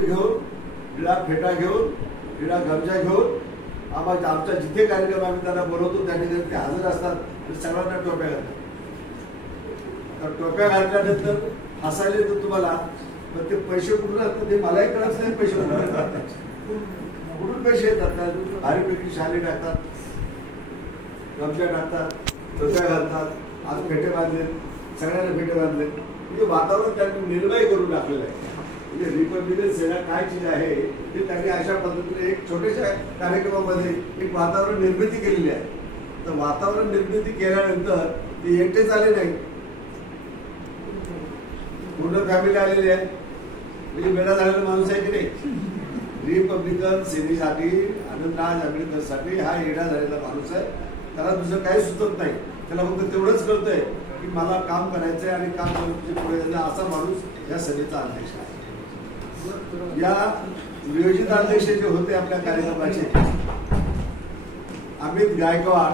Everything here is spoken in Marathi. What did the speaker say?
घेऊन विडा फेटा घेऊन विडा गमजा घेऊन आमचा जिथे कार्यक्रम आम्ही त्यांना बोलवतो त्या ठिकाणी ते हजर असतात. सगळ्यांना टोप्या घालतात. टोप्या घातल्यानंतर हसायला येतं तुम्हाला, पण ते पैसे कुठून असतात ते मलाही कळत नाही. पैसे कुठून येतात, कुठून पैसे येतात? भारीपैकी शाली टाकतात, गमजा टाकतात, टोप्या घालतात. आज फेटे बांधले, सगळ्यांना फेटे बांधले. म्हणजे वातावरण त्यांनी निर्भय करून टाकलेलं आहे. म्हणजे रिपब्लिकन सेना काय चीज आहे ते त्यांनी अशा पद्धतीने एक छोट्याशा कार्यक्रमामध्ये एक वातावरण निर्मिती केलेली आहे. तर वातावरण निर्मिती केल्यानंतर ते एकटेच आले नाही, पूर्ण फॅमिली आलेली आहे. म्हणजे वेळा झालेला माणूस आहे की नाही. रिपब्लिकन सेनेसाठी, आनंदराज आंबेडकरसाठी हा येडा झालेला माणूस आहे. त्याला दुसरं काही सुचत नाही. त्याला फक्त तेवढंच कळतंय की मला काम करायचंय आणि काम करून पुढे जायचं. असा माणूस या सभेचा अध्यक्ष आहे. या नियोजित अध्यक्ष जे होते आपल्या कार्यक्रमाचे, अमित गायकवाड